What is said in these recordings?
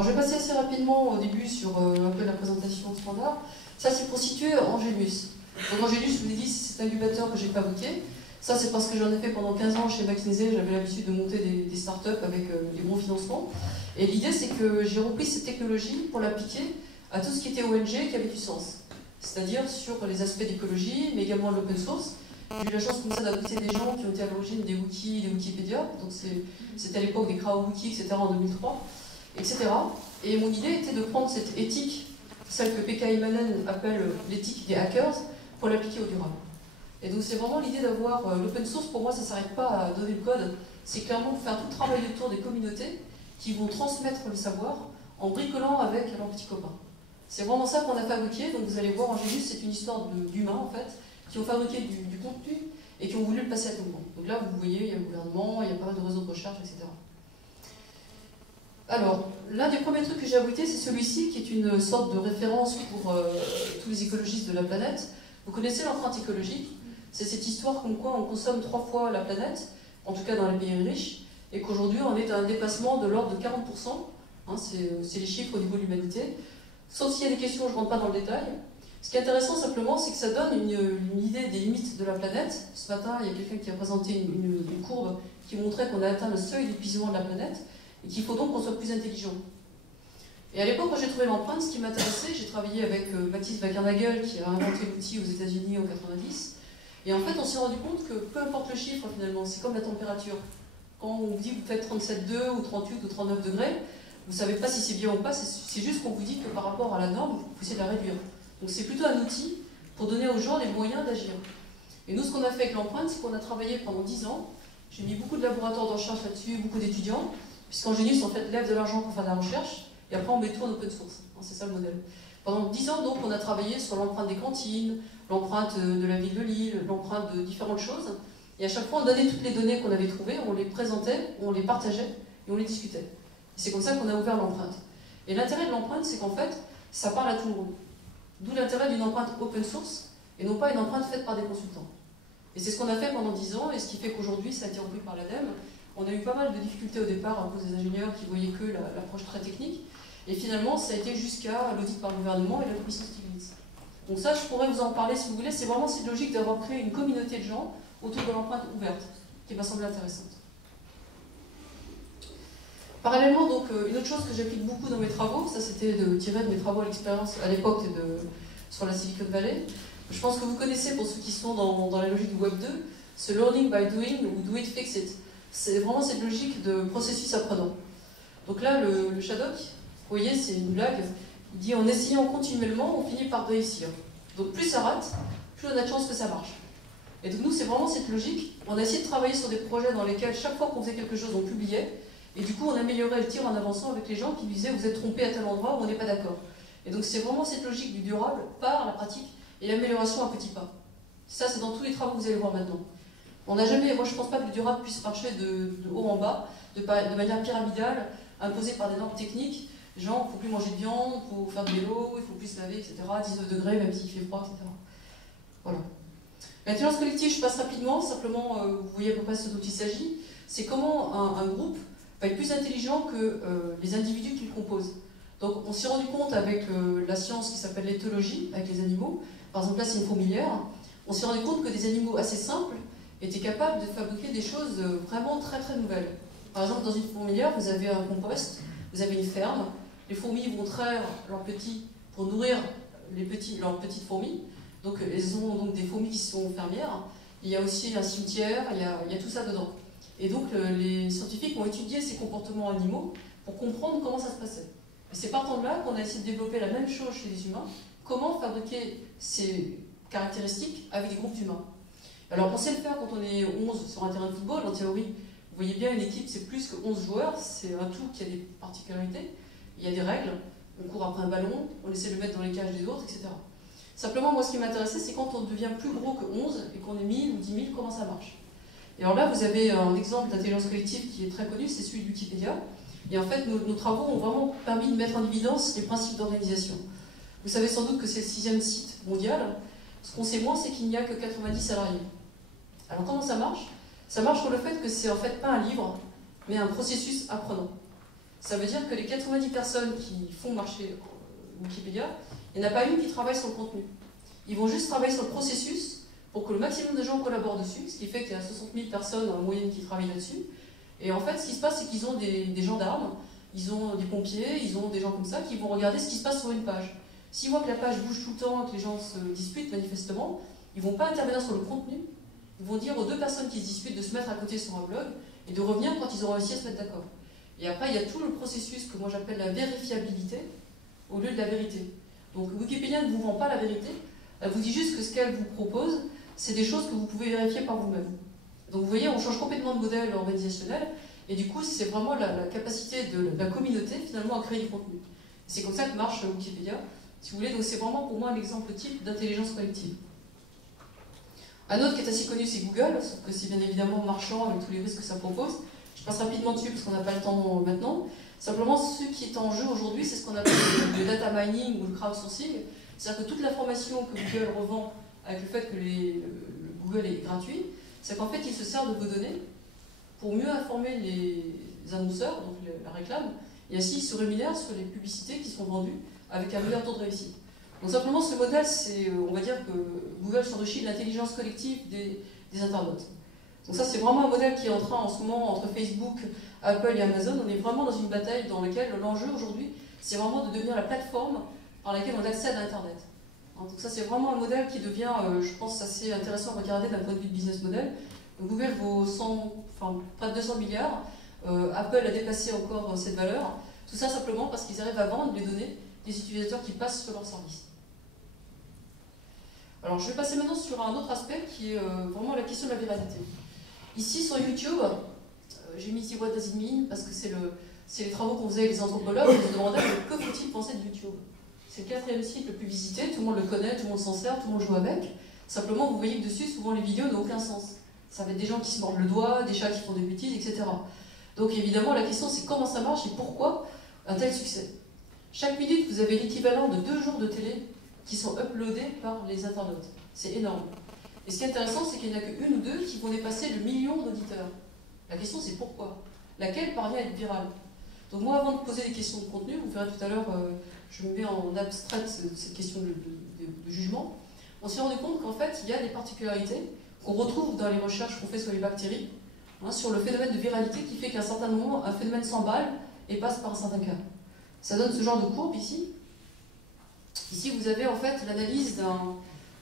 Alors je vais passer assez rapidement au début sur un peu la présentation standard. Ça c'est pour situer Angelius. Donc Angelius, je vous l'ai dit, c'est cet incubateur que j'ai fabriqué. Ça c'est parce que j'en ai fait pendant 15 ans chez McKinsey, j'avais l'habitude de monter des startups avec des gros financements. Et l'idée c'est que j'ai repris cette technologie pour l'appliquer à tout ce qui était ONG qui avait du sens. C'est-à-dire sur les aspects d'écologie, mais également de l'open source. J'ai eu la chance comme ça d'adopter des gens qui ont été à l'origine des wikis, des Wikipédia. Donc c'était à l'époque des CrowdWiki, etc. en 2003, etc. Et mon idée était de prendre cette éthique, celle que Pekka Immonen appelle l'éthique des hackers, pour l'appliquer au durable. Et donc c'est vraiment l'idée d'avoir l'open source. Pour moi, ça ne s'arrête pas à donner le code. C'est clairement faire tout le travail autour des communautés qui vont transmettre le savoir en bricolant avec leurs petits copains. C'est vraiment ça qu'on a fabriqué. Donc vous allez voir, Angelius, c'est une histoire d'humains en fait, qui ont fabriqué du contenu et qui ont voulu le passer à tout le monde. Donc là, vous voyez, il y a le gouvernement, il y a pas mal de réseaux de recherche, etc. Alors, l'un des premiers trucs que j'ai abrité, c'est celui-ci, qui est une sorte de référence pour tous les écologistes de la planète. Vous connaissez l'empreinte écologique? C'est cette histoire comme quoi on consomme 3 fois la planète, en tout cas dans les pays riches, et qu'aujourd'hui on est à un dépassement de l'ordre de 40%. Hein, c'est les chiffres au niveau de l'humanité. Sauf s'il y a des questions, je ne rentre pas dans le détail. Ce qui est intéressant simplement, c'est que ça donne une idée des limites de la planète. Ce matin, il y a quelqu'un qui a présenté une courbe qui montrait qu'on a atteint le seuil d'épuisement de la planète et qu'il faut donc qu'on soit plus intelligent. Et à l'époque, quand j'ai trouvé l'empreinte, ce qui m'intéressait, j'ai travaillé avec Mathis Wackernagel qui a inventé l'outil aux États-Unis en 90. Et en fait, on s'est rendu compte que peu importe le chiffre finalement, c'est comme la température. Quand on vous dit que vous faites 37,2 ou 38 ou 39 degrés, vous ne savez pas si c'est bien ou pas, c'est juste qu'on vous dit que par rapport à la norme, vous pouvez essayer de la réduire. Donc c'est plutôt un outil pour donner aux gens les moyens d'agir. Et nous, ce qu'on a fait avec l'empreinte, c'est qu'on a travaillé pendant 10 ans. J'ai mis beaucoup de laboratoires de recherche là-dessus, beaucoup d'étudiants, puisqu'Angelius, en fait, lève de l'argent pour faire de la recherche, et après on met tout en open source. C'est ça le modèle. Pendant 10 ans, donc, on a travaillé sur l'empreinte des cantines, l'empreinte de la ville de Lille, l'empreinte de différentes choses. Et à chaque fois, on donnait toutes les données qu'on avait trouvées, on les présentait, on les partageait, et on les discutait. C'est comme ça qu'on a ouvert l'empreinte. Et l'intérêt de l'empreinte, c'est qu'en fait, ça parle à tout le monde. D'où l'intérêt d'une empreinte open source, et non pas une empreinte faite par des consultants. Et c'est ce qu'on a fait pendant 10 ans, et ce qui fait qu'aujourd'hui, ça a été repris par l'ADEME. On a eu pas mal de difficultés au départ à cause des ingénieurs qui voyaient que l'approche très technique. Et finalement, ça a été jusqu'à l'audit par le gouvernement et la commission Stiglitz. Donc ça, je pourrais vous en parler si vous voulez. C'est vraiment cette logique d'avoir créé une communauté de gens autour de l'empreinte ouverte, qui m'a semblé intéressante. Parallèlement, donc, une autre chose que j'applique beaucoup dans mes travaux, ça c'était de tirer de mes travaux à l'expérience à l'époque sur la Silicon Valley. Je pense que vous connaissez, pour ceux qui sont dans la logique du Web 2, ce learning by doing ou do it, fix it. C'est vraiment cette logique de processus apprenant. Donc là, le Shadok, vous voyez, c'est une blague. Il dit en essayant continuellement, on finit par réussir. Donc plus ça rate, plus on a de chance que ça marche. Et donc nous, c'est vraiment cette logique. On a essayé de travailler sur des projets dans lesquels chaque fois qu'on faisait quelque chose, on publiait. Et du coup, on améliorait le tir en avançant avec les gens qui disaient vous êtes trompés à tel endroit où on n'est pas d'accord. Et donc c'est vraiment cette logique du durable par la pratique et l'amélioration à petits pas. Ça, c'est dans tous les travaux que vous allez voir maintenant. On n'a jamais, moi je ne pense pas que le durable puisse marcher de haut en bas, de manière pyramidale, imposée par des normes techniques. Genre, il ne faut plus manger de viande, il faut faire de vélo, il faut plus se laver, etc. 19 degrés, même s'il fait froid, etc. Voilà. L'intelligence collective, je passe rapidement, simplement, vous voyez à peu près ce dont il s'agit. C'est comment un groupe va être plus intelligent que les individus qui le composent. Donc on s'est rendu compte avec la science qui s'appelle l'éthologie, avec les animaux, par exemple là c'est une fourmilière, on s'est rendu compte que des animaux assez simples étaient capables de fabriquer des choses vraiment très très nouvelles. Par exemple dans une fourmilière, vous avez un compost, vous avez une ferme, les fourmis vont traire leurs petits pour nourrir leurs petites fourmis, donc elles ont donc des fourmis qui sont fermières, il y a aussi un cimetière, il y a tout ça dedans. Et donc les scientifiques ont étudié ces comportements animaux pour comprendre comment ça se passait. Et c'est partant de là qu'on a essayé de développer la même chose chez les humains, comment fabriquer ces caractéristiques avec des groupes d'humains. Alors on sait le faire quand on est 11 sur un terrain de football, en théorie. Vous voyez bien, une équipe c'est plus que 11 joueurs, c'est un tout qui a des particularités, il y a des règles, on court après un ballon, on essaie de le mettre dans les cages des autres, etc. Simplement, moi ce qui m'intéressait, c'est quand on devient plus gros que 11 et qu'on est 1000 ou 10 000, comment ça marche. Et alors là, vous avez un exemple d'intelligence collective qui est très connu, c'est celui de Wikipédia. Et en fait, nos travaux ont vraiment permis de mettre en évidence les principes d'organisation. Vous savez sans doute que c'est le 6e site mondial. Ce qu'on sait moins, c'est qu'il n'y a que 90 salariés. Alors comment ça marche? Ça marche sur le fait que c'est en fait pas un livre, mais un processus apprenant. Ça veut dire que les 90 personnes qui font marcher Wikipédia, il n'y en a pas une qui travaille sur le contenu. Ils vont juste travailler sur le processus pour que le maximum de gens collaborent dessus, ce qui fait qu'il y a 60 000 personnes en moyenne qui travaillent là-dessus. Et en fait, ce qui se passe, c'est qu'ils ont des gendarmes, ils ont des pompiers, ils ont des gens comme ça qui vont regarder ce qui se passe sur une page. S'ils voient que la page bouge tout le temps, que les gens se disputent manifestement, ils ne vont pas intervenir sur le contenu. Ils vont dire aux deux personnes qui se disputent de se mettre à côté sur un blog et de revenir quand ils auront réussi à se mettre d'accord. Et après, il y a tout le processus que moi j'appelle la vérifiabilité au lieu de la vérité. Donc Wikipédia ne vous vend pas la vérité, elle vous dit juste que ce qu'elle vous propose, c'est des choses que vous pouvez vérifier par vous-même. Donc vous voyez, on change complètement de modèle organisationnel, et du coup, c'est vraiment la capacité de la communauté finalement à créer du contenu. C'est comme ça que marche Wikipédia, si vous voulez. Donc c'est vraiment pour moi l'exemple type d'intelligence collective. Un autre qui est assez connu, c'est Google, sauf que c'est bien évidemment marchand avec tous les risques que ça propose. Je passe rapidement dessus parce qu'on n'a pas le temps maintenant. Simplement, ce qui est en jeu aujourd'hui, c'est ce qu'on appelle le data mining ou le crowdsourcing. C'est-à-dire que toute l'information que Google revend avec le fait que le Google est gratuit, c'est qu'en fait, il se sert de vos données pour mieux informer les annonceurs, donc la réclame, et ainsi il se rémunère sur les publicités qui sont vendues avec un meilleur taux de réussite. Donc simplement, ce modèle, c'est, on va dire que Google s'enrichit de l'intelligence collective des internautes. Donc ça, c'est vraiment un modèle qui est en train, en ce moment, entre Facebook, Apple et Amazon. On est vraiment dans une bataille dans laquelle l'enjeu aujourd'hui, c'est vraiment de devenir la plateforme par laquelle on accède à Internet. Donc ça, c'est vraiment un modèle qui devient, je pense, assez intéressant à regarder d'un point de vue de business model. Donc Google vaut près de 200 milliards. Apple a dépassé encore cette valeur. Tout ça simplement parce qu'ils arrivent à vendre les données des utilisateurs qui passent sur leur service. Alors, je vais passer maintenant sur un autre aspect qui est vraiment la question de la viralité. Ici, sur YouTube, j'ai mis ici What Does It Mean parce que c'est les travaux qu'on faisait avec les anthropologues. On se demandait que faut-il penser de YouTube. C'est le 4e site le plus visité, tout le monde le connaît, tout le monde s'en sert, tout le monde joue avec. Simplement, vous voyez que dessus, souvent les vidéos n'ont aucun sens. Ça va être des gens qui se mordent le doigt, des chats qui font des bêtises, etc. Donc évidemment, la question c'est comment ça marche et pourquoi un tel succès. Chaque minute, vous avez l'équivalent de 2 jours de télé qui sont uploadés par les internautes. C'est énorme. Et ce qui est intéressant, c'est qu'il n'y en a qu'une ou deux qui vont dépasser le million d'auditeurs. La question, c'est pourquoi. Laquelle parvient à être virale. Donc moi, avant de poser des questions de contenu, vous verrez tout à l'heure, je me mets en abstraite cette question de jugement, on s'est rendu compte qu'en fait, il y a des particularités qu'on retrouve dans les recherches qu'on fait sur les bactéries, sur le phénomène de viralité qui fait qu'à un certain moment, un phénomène s'emballe et passe par un certain cas. Ça donne ce genre de courbe ici. Ici, vous avez en fait l'analyse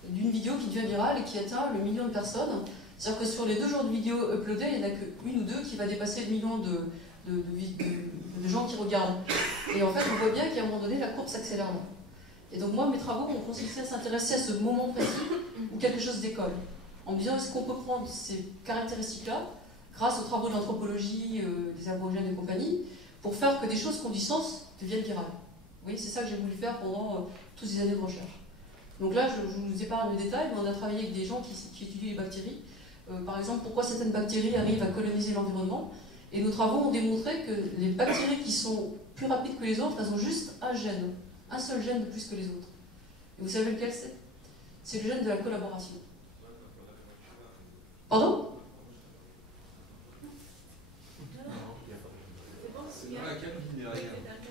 d'une vidéo qui devient virale et qui atteint le million de personnes. C'est-à-dire que sur les 2 jours de vidéo uploadées, il n'y en a qu'une ou deux qui va dépasser le million de gens qui regardent. Et en fait, on voit bien qu'à un moment donné, la courbe s'accélère là. Et donc moi, mes travaux ont consisté à s'intéresser à ce moment précis où quelque chose décolle. En me disant, est-ce qu'on peut prendre ces caractéristiques-là, grâce aux travaux d'anthropologie, des aborigènes et compagnie, pour faire que des choses qui ont du sens deviennent virales. Vous voyez, c'est ça que j'ai voulu faire pendant toutes ces années de recherche. Donc là, je vous épargne le détail, mais on a travaillé avec des gens qui étudient les bactéries. Par exemple, pourquoi certaines bactéries arrivent à coloniser l'environnement. Et nos travaux ont démontré que les bactéries qui sont plus rapides que les autres, elles ont juste un gène, un seul gène de plus que les autres. Et vous savez lequel c'est? C'est le gène de la collaboration. Pardon?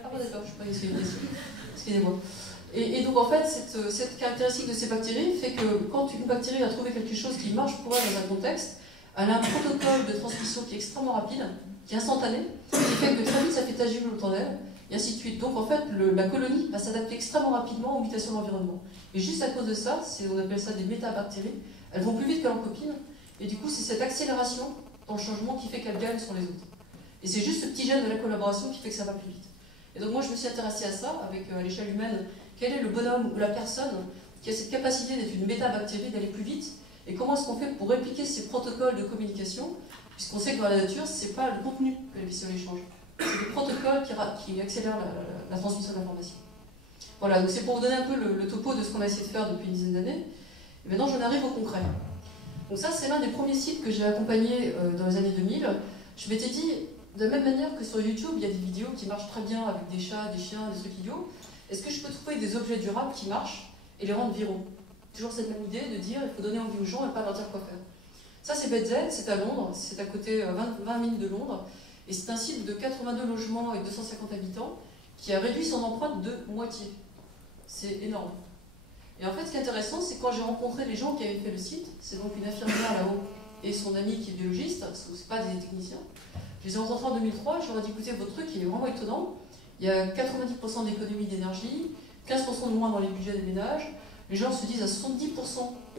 Ah bon, d'accord, je ne suis pas essayé dessus. Excusez-moi. Et donc en fait, cette caractéristique de ces bactéries fait que quand une bactérie a trouvé quelque chose qui marche pour elle dans un contexte, elle a un protocole de transmission qui est extrêmement rapide, qui est instantané, qui fait que très vite ça fait tacher autour d'elle, et ainsi de suite. Donc en fait, la colonie va s'adapter extrêmement rapidement aux mutations de l'environnement. Et juste à cause de ça, on appelle ça des métabactéries, elles vont plus vite que leurs copines, et du coup c'est cette accélération dans le changement qui fait qu'elles gagnent sur les autres. Et c'est juste ce petit gène de la collaboration qui fait que ça va plus vite. Et donc moi je me suis intéressée à ça, avec à l'échelle humaine, quel est le bonhomme ou la personne qui a cette capacité d'être une métabactérie, d'aller plus vite, et comment est-ce qu'on fait pour répliquer ces protocoles de communication, puisqu'on sait que dans la nature, c'est pas le contenu que les sur l'échange, c'est le protocole qui accélère la transmission d'informations. Voilà, donc c'est pour vous donner un peu le topo de ce qu'on a essayé de faire depuis une dizaine d'années. Et maintenant j'en arrive au concret. Donc ça c'est l'un des premiers sites que j'ai accompagné dans les années 2000. Je m'étais dit, de la même manière que sur YouTube, il y a des vidéos qui marchent très bien avec des chats, des chiens, des trucs idiots, est-ce que je peux trouver des objets durables qui marchent et les rendre viraux? Toujours cette même idée de dire il faut donner envie aux gens et pas leur dire quoi faire. Ça c'est BZ, c'est à Londres, c'est à côté 20 minutes de Londres. Et c'est un site de 82 logements et 250 habitants qui a réduit son empreinte de moitié. C'est énorme. Et en fait, ce qui est intéressant, c'est quand j'ai rencontré les gens qui avaient fait le site, c'est donc une infirmière là-haut et son ami qui est biologiste, ce n'est pas des techniciens. Je les ai rencontrés en 2003, je leur ai dit écoutez, votre truc il est vraiment étonnant. Il y a 90% d'économie d'énergie, 15% de moins dans les budgets des ménages, les gens se disent à 70%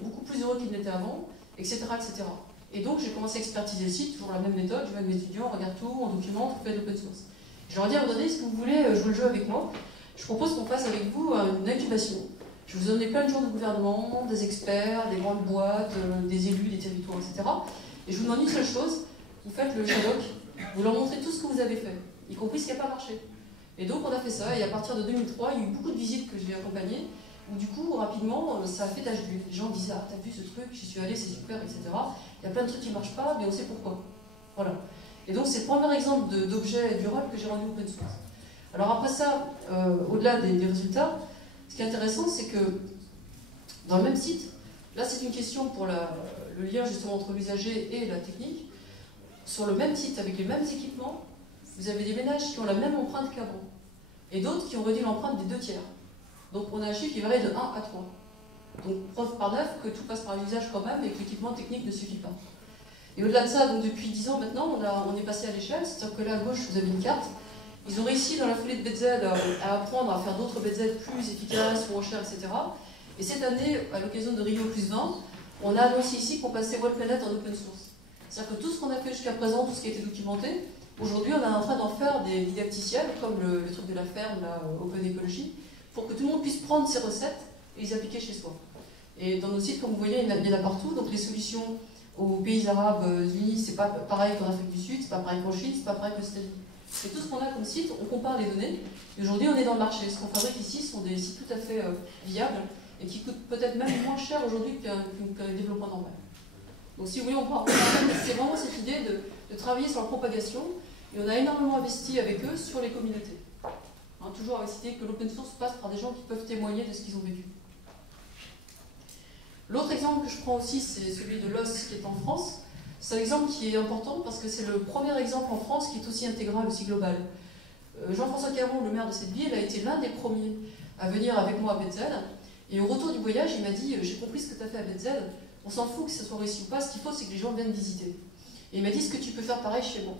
beaucoup plus heureux qu'ils n'étaient avant, etc., etc. Et donc j'ai commencé à expertiser le site, toujours la même méthode, je vais avec mes étudiants, on regarde tout, on documente, on fait de l'open source. Je leur ai dit à un moment donné, est-ce que vous voulez jouer le jeu avec moi? Je propose qu'on fasse avec vous une incubation. Je vais vous donner plein de gens de gouvernement, des experts, des grandes boîtes, des élus, des territoires, etc. Et je vous demande une seule chose, vous faites le Sherlock, vous leur montrez tout ce que vous avez fait, y compris ce qui n'a pas marché. Et donc on a fait ça, et à partir de 2003, il y a eu beaucoup de visites que j'ai accompagnées, où du coup, rapidement, ça a fait tache d'huile. Les gens disaient, ah, t'as vu ce truc, j'y suis allé, c'est super, etc. Il y a plein de trucs qui ne marchent pas, mais on sait pourquoi. Voilà. Et donc c'est le premier exemple d'objet durable que j'ai rendu open source. Alors après ça, au-delà des résultats, ce qui est intéressant, c'est que dans le même site, là c'est une question pour le lien justement entre l'usager et la technique, sur le même site, avec les mêmes équipements, vous avez des ménages qui ont la même empreinte qu'avant, et d'autres qui ont réduit l'empreinte des 2 tiers. Donc on a un chiffre qui varie de 1 à 3. Donc preuve par 9 que tout passe par l'usage quand même et que l'équipement technique ne suffit pas. Et au-delà de ça, donc depuis 10 ans maintenant, on est passé à l'échelle, c'est-à-dire que là à gauche vous avez une carte. Ils ont réussi dans la foulée de BZ à apprendre à faire d'autres BZ plus efficaces, moins chers, etc. Et cette année, à l'occasion de Rio +20, on a annoncé ici qu'on passait World Planet en open source. C'est-à-dire que tout ce qu'on a fait jusqu'à présent, tout ce qui a été documenté, aujourd'hui on est en train d'en faire des didacticiels, comme le truc de la ferme, là, Open Ecology, pour que tout le monde puisse prendre ces recettes et les appliquer chez soi. Et dans nos sites, comme vous voyez, il y en a partout, donc les solutions aux pays arabes unis, c'est pas pareil qu'en Afrique du Sud, c'est pas pareil qu'en Chine, c'est pas pareil qu'au States. C'est tout ce qu'on a comme site, on compare les données, et aujourd'hui on est dans le marché. Ce qu'on fabrique ici sont des sites tout à fait viables, et qui coûtent peut-être même moins cher aujourd'hui qu'un développement normal. Donc si vous voulez, c'est vraiment cette idée de travailler sur la propagation, et on a énormément investi avec eux sur les communautés. Hein, toujours avec cette idée que l'open source passe par des gens qui peuvent témoigner de ce qu'ils ont vécu. L'autre exemple que je prends aussi, c'est celui de l'OS qui est en France. C'est un exemple qui est important parce que c'est le premier exemple en France qui est aussi intégral, aussi global. Jean-François Caron, le maire de cette ville, a été l'un des premiers à venir avec moi à BZ. Et au retour du voyage, il m'a dit « J'ai compris ce que tu as fait à BZ, on s'en fout que ce soit réussi ou pas, ce qu'il faut c'est que les gens viennent visiter. » Et il m'a dit « Est-ce que tu peux faire pareil chez moi ?»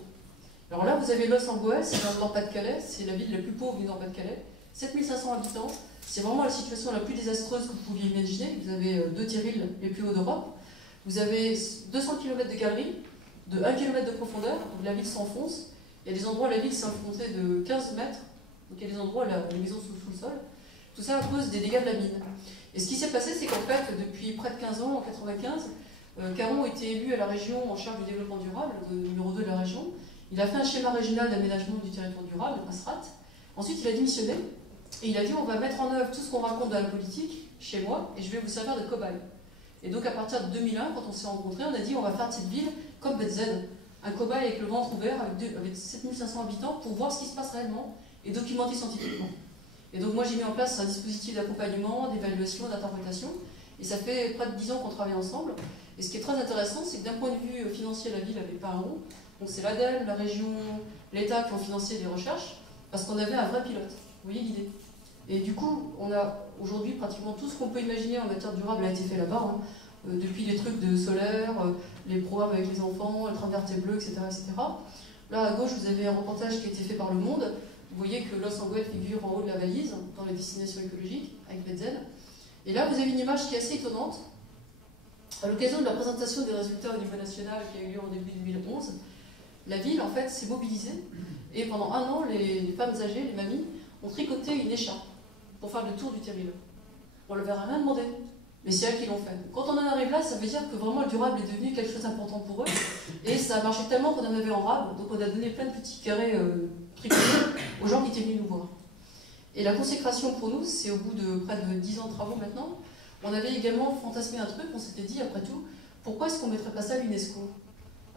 Alors là, vous avez Los en Goël, c'est dans le Nord-Pas-de-Calais, c'est la ville la plus pauvre du Nord-Pas-de-Calais, 7500 habitants, c'est vraiment la situation la plus désastreuse que vous pouviez imaginer. Vous avez 2 terrils les plus hauts d'Europe, vous avez 200 km de galeries, de 1 km de profondeur, où la ville s'enfonce, il y a des endroits où la ville s'est enfoncée de 15 mètres, donc il y a des endroits où les maisons sont sous le sol, tout ça à cause des dégâts de la mine. Et ce qui s'est passé, c'est qu'en fait, depuis près de 15 ans, en 1995, Caron a été élu à la région en charge du développement durable, numéro 2 de la région. Il a fait un schéma régional d'aménagement du territoire durable, un SRAT. Ensuite, il a démissionné et il a dit on va mettre en œuvre tout ce qu'on raconte dans la politique chez moi et je vais vous servir de cobaye. Et donc à partir de 2001, quand on s'est rencontrés, on a dit on va faire de cette ville comme BZ, un cobaye avec le ventre ouvert, avec 7500 habitants, pour voir ce qui se passe réellement et documenter scientifiquement. Et donc moi j'ai mis en place un dispositif d'accompagnement, d'évaluation, d'interprétation, et ça fait près de 10 ans qu'on travaille ensemble. Et ce qui est très intéressant, c'est que d'un point de vue financier, la ville n'avait pas un rond. Donc c'est l'ADEME, la région, l'État qui ont financé les recherches, parce qu'on avait un vrai pilote. Vous voyez l'idée? Et du coup, on a aujourd'hui pratiquement tout ce qu'on peut imaginer en matière durable a été fait là-bas, hein. Depuis les trucs de solaire, les programmes avec les enfants, le train vert et bleu, etc., etc. Là, à gauche, vous avez un reportage qui a été fait par Le Monde. Vous voyez que Los Angeles figure en haut de la valise, dans les destinations écologiques, avec BZ. Et là, vous avez une image qui est assez étonnante. À l'occasion de la présentation des résultats au niveau national qui a eu lieu en début 2011, la ville, en fait, s'est mobilisée. Et pendant un an, les femmes âgées, les mamies, ont tricoté une écharpe pour faire le tour du terrible. On ne leur avait rien demandé, mais c'est elles qui l'ont fait. Quand on en arrive là, ça veut dire que vraiment le durable est devenu quelque chose d'important pour eux. Et ça a marché tellement qu'on en avait en rab, donc on a donné plein de petits carrés tricotés aux gens qui étaient venus nous voir. Et la consécration pour nous, c'est au bout de près de 10 ans de travaux maintenant, on avait également fantasmé un truc, on s'était dit, après tout, pourquoi est-ce qu'on ne mettrait pas ça à l'UNESCO?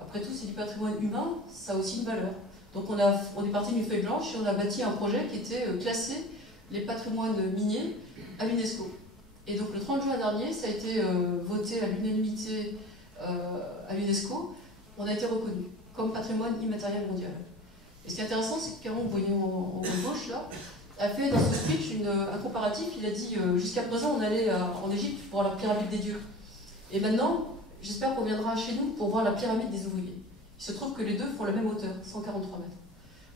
Après tout, c'est du patrimoine humain, ça a aussi une valeur. Donc on est parti d'une feuille blanche et on a bâti un projet qui était classer les patrimoines miniers à l'UNESCO. Et donc le 30 juin dernier, ça a été voté à l'unanimité à l'UNESCO. On a été reconnu comme patrimoine immatériel mondial. Et ce qui est intéressant, c'est que Caron, vous voyez en haut à gauche, là, a fait dans ce speech un comparatif. Il a dit jusqu'à présent, on allait en Égypte pour voir la pyramide des dieux. Et maintenant, j'espère qu'on viendra chez nous pour voir la pyramide des ouvriers. Il se trouve que les deux font la même hauteur, 143 mètres.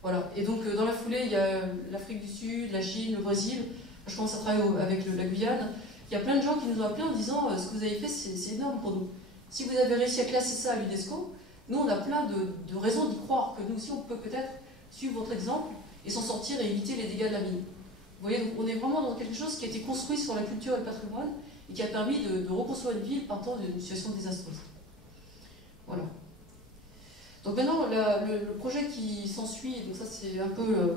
Voilà. Et donc, dans la foulée, il y a l'Afrique du Sud, la Chine, le Brésil. Je commence à travailler avec la Guyane. Il y a plein de gens qui nous ont appelés en disant ce que vous avez fait, c'est énorme pour nous. Si vous avez réussi à classer ça à l'UNESCO, nous, on a plein de raisons d'y croire, que nous aussi, on peut peut-être suivre votre exemple et s'en sortir et éviter les dégâts de la mine. Vous voyez, donc on est vraiment dans quelque chose qui a été construit sur la culture et le patrimoine et qui a permis de reconstruire une ville partant d'une situation désastreuse. Voilà. Donc maintenant, le projet qui s'ensuit, donc ça c'est un peu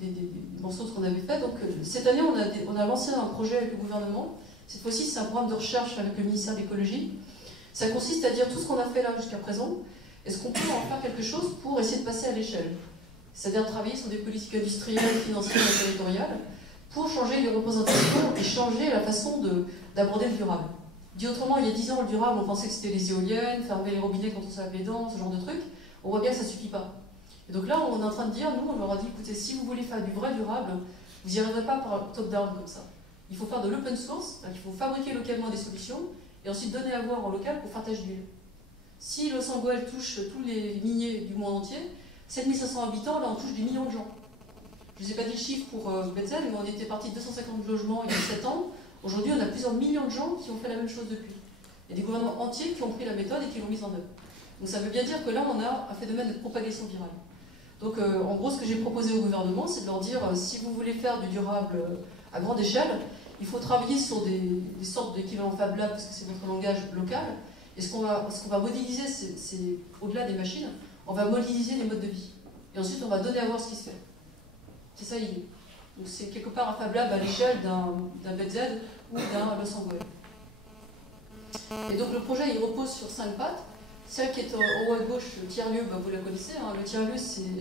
des morceaux de ce qu'on avait fait. Donc cette année, on a lancé un projet avec le gouvernement. Cette fois-ci, c'est un programme de recherche avec le ministère de l'écologie. Ça consiste à dire tout ce qu'on a fait là jusqu'à présent, est-ce qu'on peut en faire quelque chose pour essayer de passer à l'échelle? C'est-à-dire travailler sur des politiques industrielles, financières et territoriales pour changer les représentations et changer la façon d'aborder le durable. Dit autrement, il y a 10 ans, le durable, on pensait que c'était les éoliennes, fermer les robinets quand on se lave les dents, ce genre de trucs. On voit bien que ça ne suffit pas. Et donc là, on est en train de dire, nous, on leur a dit, écoutez, si vous voulez faire du vrai durable, vous n'y arriverez pas par top-down comme ça. Il faut faire de l'open source, il faut fabriquer localement des solutions et ensuite donner à voir en local pour faire tâche d'huile. Si Los Angeles touche tous les miniers du monde entier, 7500 habitants, là on touche des millions de gens. Je ne vous ai pas dit le chiffre pour Bethel, mais on était parti de 250 logements il y a 7 ans. Aujourd'hui, on a plusieurs millions de gens qui ont fait la même chose depuis. Il y a des gouvernements entiers qui ont pris la méthode et qui l'ont mise en œuvre. Donc ça veut bien dire que là, on a un phénomène de propagation virale. Donc en gros, ce que j'ai proposé au gouvernement, c'est de leur dire, si vous voulez faire du durable à grande échelle, il faut travailler sur des sortes d'équivalents Fab Lab, parce que c'est votre langage local. Et ce qu'on va modéliser, c'est au-delà des machines, on va modéliser les modes de vie. Et ensuite, on va donner à voir ce qui se fait. C'est ça l'idée. Donc c'est quelque part un Fab Lab à l'échelle d'un BZ ou d'un Los Angeles. Et donc le projet, il repose sur 5 pattes. Celle qui est en haut à gauche, le tiers-lieu, vous la connaissez. Hein. Le tiers-lieu,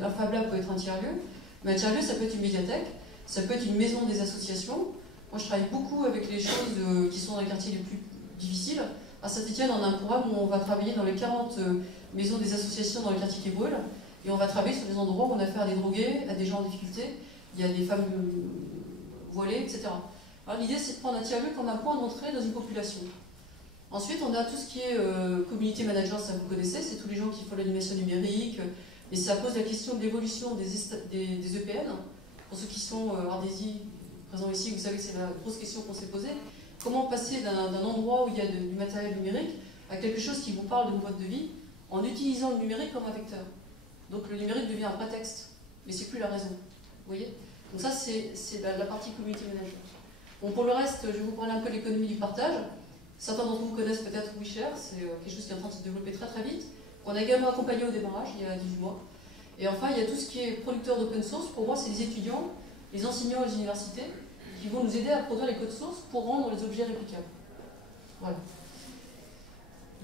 un Fab Lab peut être un tiers-lieu. Mais un tiers-lieu, ça peut être une médiathèque, ça peut être une maison des associations. Moi, je travaille beaucoup avec les choses qui sont dans les quartiers les plus difficiles. À Saint-Étienne, on a un programme où on va travailler dans les 40 maisons des associations dans les quartiers qui brûlent. Et on va travailler sur des endroits où on a affaire à des drogués, à des gens en difficulté. Il y a des femmes voilées, etc. L'idée, c'est de prendre un tiers-lieu comme un point d'entrée dans une population. Ensuite, on a tout ce qui est community manager, ça vous connaissez, c'est tous les gens qui font l'animation numérique. Et ça pose la question de l'évolution des EPN. Pour ceux qui sont Ardésie, présents ici, vous savez que c'est la grosse question qu'on s'est posée. Comment passer d'un endroit où il y a du matériel numérique à quelque chose qui vous parle de nos modes de vie en utilisant le numérique comme un vecteur. Donc le numérique devient un prétexte, mais c'est plus la raison. Vous voyez? Donc ça, c'est la partie community manager. Bon, pour le reste, je vais vous parler un peu de l'économie du partage. Certains d'entre vous connaissent peut-être WeShare, c'est quelque chose qui est en train de se développer très très vite. On a également accompagné au démarrage, il y a 18 mois. Et enfin, il y a tout ce qui est producteur d'open source. Pour moi, c'est les étudiants, les enseignants et les universités qui vont nous aider à produire les codes sources pour rendre les objets réplicables. Voilà.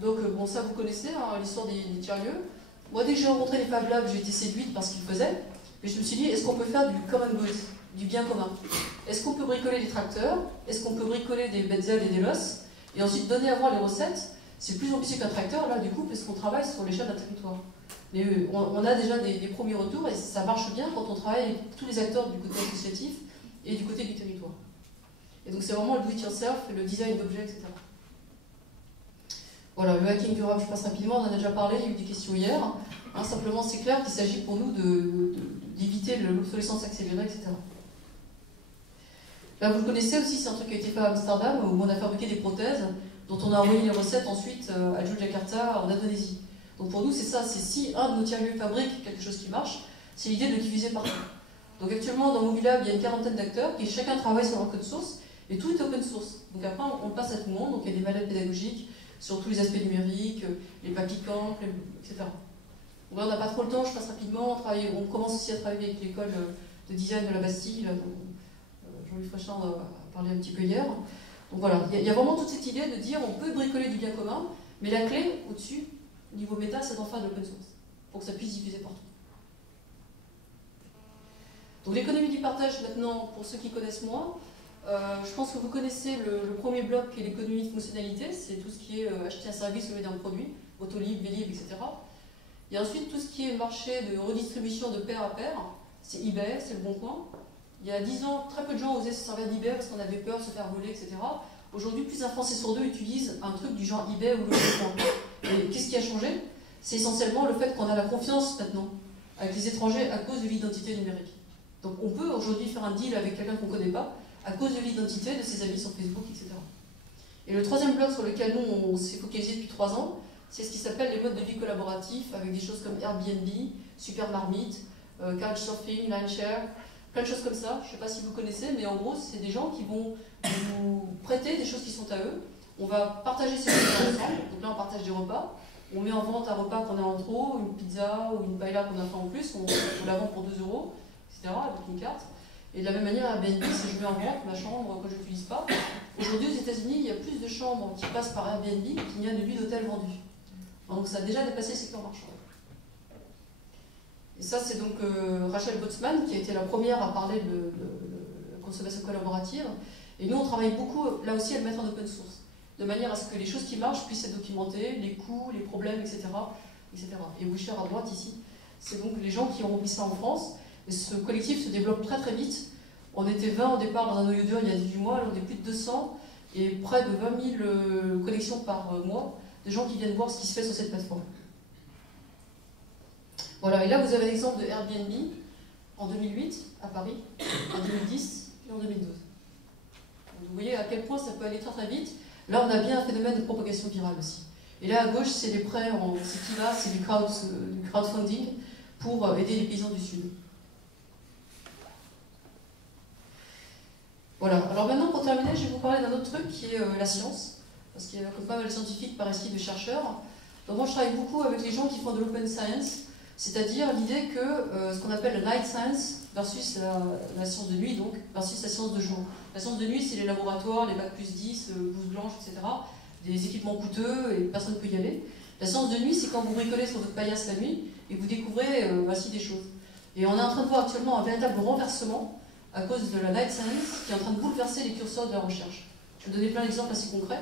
Donc, bon, ça vous connaissez, hein, l'histoire des tiers-lieux. Moi, dès que j'ai rencontré les Fab Labs, j'ai été séduite par ce qu'ils faisaient. Mais je me suis dit, est-ce qu'on peut faire du common good, du bien commun? Est-ce qu'on peut bricoler des tracteurs? Est-ce qu'on peut bricoler des Betzel et des LOS? Et ensuite donner à voir les recettes? C'est plus ambitieux qu'un tracteur, là, du coup, parce qu'on travaille sur l'échelle d'un territoire. Mais on a déjà des premiers retours, et ça marche bien quand on travaille avec tous les acteurs du côté associatif et du côté du territoire. Et donc c'est vraiment le do-it-yourself, le design d'objets, etc. Voilà, le hacking durable, je passe rapidement, on en a déjà parlé, il y a eu des questions hier. Hein, simplement, c'est clair qu'il s'agit pour nous d'éviter l'obsolescence accélérée, etc. Là, vous le connaissez aussi, c'est un truc qui a été fait à Amsterdam, où on a fabriqué des prothèses, dont on a envoyé les recettes ensuite à Yogyakarta, en Indonésie. Donc pour nous, c'est ça, c'est si un de nos tiers-lieux fabrique quelque chose qui marche, c'est l'idée de le diffuser partout. Donc actuellement, dans Mobilab, il y a une quarantaine d'acteurs qui chacun travaille sur leur code source, et tout est open source. Donc après, on passe à tout le monde, donc il y a des manuels pédagogiques sur tous les aspects numériques, les papicamps, etc. Donc là, on n'a pas trop le temps, je passe rapidement. On commence aussi à travailler avec l'école de design de la Bastille. Jean-Louis Fréchard a parlé un petit peu hier. Donc voilà, il y a vraiment toute cette idée de dire on peut bricoler du bien commun, mais la clé au-dessus, niveau méta, c'est d'en faire de l'open source, pour que ça puisse diffuser partout. Donc l'économie du partage maintenant, pour ceux qui connaissent moins, je pense que vous connaissez le premier bloc qui est l'économie de fonctionnalité, c'est tout ce qui est acheter un service au lieu d'un produit, Autolib, Vélib, etc. Il y a ensuite tout ce qui est marché de redistribution de pair à pair. C'est eBay, c'est le bon coin. Il y a 10 ans, très peu de gens osaient se servir d'eBay parce qu'on avait peur de se faire voler, etc. Aujourd'hui, plus d'un Français sur deux utilise un truc du genre eBay ou le bon coin. Et qu'est-ce qui a changé? C'est essentiellement le fait qu'on a la confiance maintenant avec les étrangers à cause de l'identité numérique. Donc on peut aujourd'hui faire un deal avec quelqu'un qu'on ne connaît pas à cause de l'identité de ses amis sur Facebook, etc. Et le troisième bloc sur lequel nous on s'est focalisé depuis 3 ans, c'est ce qui s'appelle les modes de vie collaboratifs avec des choses comme Airbnb, Super Marmite, Couchsurfing, Lineshare, plein de choses comme ça. Je ne sais pas si vous connaissez, mais en gros, c'est des gens qui vont vous prêter des choses qui sont à eux. On va partager ces choses ensemble. Donc là, on partage des repas. On met en vente un repas qu'on a en trop, une pizza ou une paella qu'on a fait en plus. On la vend pour 2 €, etc. avec une carte. Et de la même manière, Airbnb, si je mets en vente ma chambre que je n'utilise pas. Aujourd'hui, aux États-Unis, il y a plus de chambres qui passent par Airbnb qu'il n'y a de nuits d'hôtel vendues. Donc ça a déjà dépassé le secteur marchand. Et ça, c'est donc Rachel Botsman qui a été la première à parler de la consommation collaborative. Et nous, on travaille beaucoup, là aussi, à le mettre en open source, de manière à ce que les choses qui marchent puissent être documentées, les coûts, les problèmes, etc. etc. Et Wisher à droite, ici, c'est donc les gens qui ont repris ça en France. Et ce collectif se développe très très vite. On était 20 au départ dans un noyau dur il y a 18 mois, là on est plus de 200, et près de 20 000 connexions par mois, de gens qui viennent voir ce qui se fait sur cette plateforme. Voilà, et là vous avez l'exemple de Airbnb en 2008 à Paris, en 2010 et en 2012. Donc, vous voyez à quel point ça peut aller très très vite. Là on a bien un phénomène de propagation virale aussi. Et là à gauche c'est les prêts en Kiva, c'est du crowdfunding pour aider les paysans du Sud. Voilà, alors maintenant pour terminer, je vais vous parler d'un autre truc qui est la science, parce qu'il y a pas mal de scientifiques par ici, de chercheurs. Donc moi je travaille beaucoup avec les gens qui font de l'open science, c'est-à-dire l'idée que ce qu'on appelle la night science versus la science de nuit, donc, versus la science de jour. La science de nuit, c'est les laboratoires, les bacs plus 10, blouses blanches, etc., des équipements coûteux et personne ne peut y aller. La science de nuit, c'est quand vous bricolez sur votre paillasse la nuit et vous découvrez voici des choses. Et on est en train de voir actuellement un véritable renversement à cause de la night science qui est en train de bouleverser les curseurs de la recherche. Je vais vous donner plein d'exemples assez concrets.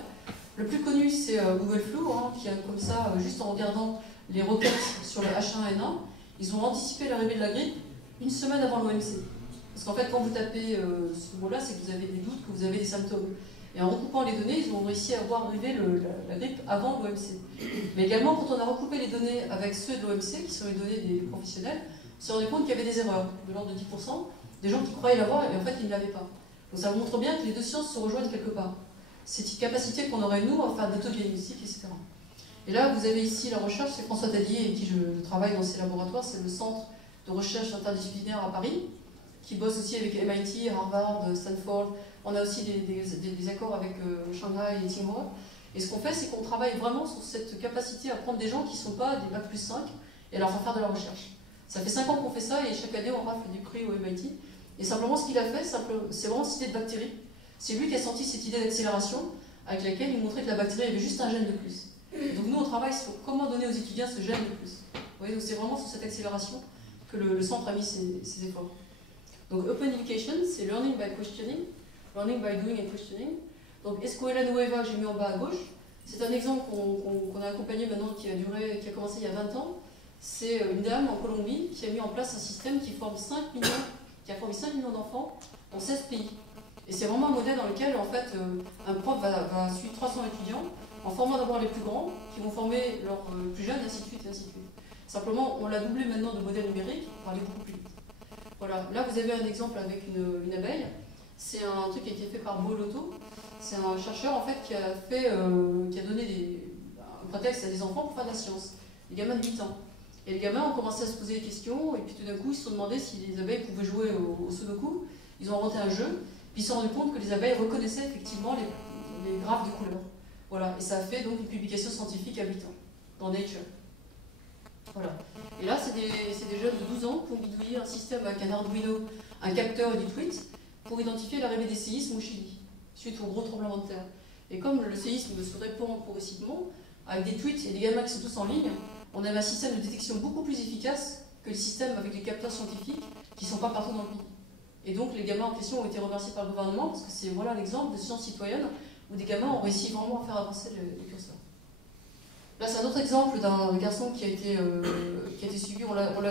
Le plus connu, c'est Google Flu, qui a comme ça, juste en regardant les requêtes sur le H1N1, ils ont anticipé l'arrivée de la grippe une semaine avant l'OMC. Parce qu'en fait, quand vous tapez ce mot-là, c'est que vous avez des doutes, que vous avez des symptômes. Et en recoupant les données, ils ont réussi à voir arriver la grippe avant l'OMC. Mais également, quand on a recoupé les données avec ceux de l'OMC, qui sont les données des professionnels, on s'est rendu compte qu'il y avait des erreurs, de l'ordre de 10%, des gens qui croyaient l'avoir et en fait ils ne l'avaient pas. Donc ça montre bien que les deux sciences se rejoignent quelque part. C'est une capacité qu'on aurait nous à faire des autodiagnostics, etc. Et là vous avez ici la recherche, c'est François Tadier avec qui je travaille dans ces laboratoires, c'est le centre de recherche interdisciplinaire à Paris, qui bosse aussi avec MIT, Harvard, Stanford. On a aussi des accords avec Shanghai et Tsinghua. Et ce qu'on fait, c'est qu'on travaille vraiment sur cette capacité à prendre des gens qui ne sont pas des Bac plus 5 et à leur faire faire de la recherche. Ça fait 5 ans qu'on fait ça et chaque année on fait du prix au MIT. Et simplement ce qu'il a fait, c'est vraiment cette idée de bactérie. C'est lui qui a senti cette idée d'accélération avec laquelle il montrait que la bactérie avait juste un gène de plus. Donc nous on travaille sur comment donner aux étudiants ce gène de plus. Vous voyez, donc c'est vraiment sur cette accélération que le centre a mis ses efforts. Donc Open Education, c'est Learning by Questioning, Learning by Doing and Questioning. Donc Escuela Nueva, j'ai mis en bas à gauche. C'est un exemple qu'on a accompagné maintenant, qui a commencé il y a 20 ans. C'est une dame en Colombie qui a mis en place un système qui a formé 5 millions d'enfants dans 16 pays. Et c'est vraiment un modèle dans lequel en fait, un prof va suivre 300 étudiants en formant d'abord les plus grands, qui vont former leurs plus jeunes, et ainsi de suite, et ainsi de suite. Simplement, on l'a doublé maintenant de modèle numérique pour aller beaucoup plus vite. Voilà, là vous avez un exemple avec une abeille. C'est un truc qui a été fait par Boloto. C'est un chercheur en fait qui a donné un prétexte à des enfants pour faire de la science. Des gamins de 8 ans. Et les gamins ont commencé à se poser des questions, et puis tout d'un coup ils se sont demandé si les abeilles pouvaient jouer au Sudoku. Ils ont inventé un jeu, puis ils se sont rendus compte que les abeilles reconnaissaient effectivement les graphes de couleurs. Voilà, et ça a fait donc une publication scientifique à 8 ans, dans Nature. Voilà. Et là, c'est des jeunes de 12 ans qui ont bidouillé un système avec un Arduino, un capteur et du tweet, pour identifier l'arrivée des séismes au Chili, suite au gros tremblement de terre. Et comme le séisme se répand progressivement, avec des tweets et des gamins qui sont tous en ligne, on a un système de détection beaucoup plus efficace que le système avec les capteurs scientifiques qui ne sont pas partout dans le pays. Et donc les gamins en question ont été remerciés par le gouvernement parce que c'est voilà l'exemple de science citoyenne où des gamins ont réussi vraiment à faire avancer le curseur. Là, c'est un autre exemple d'un garçon qui a été suivi dans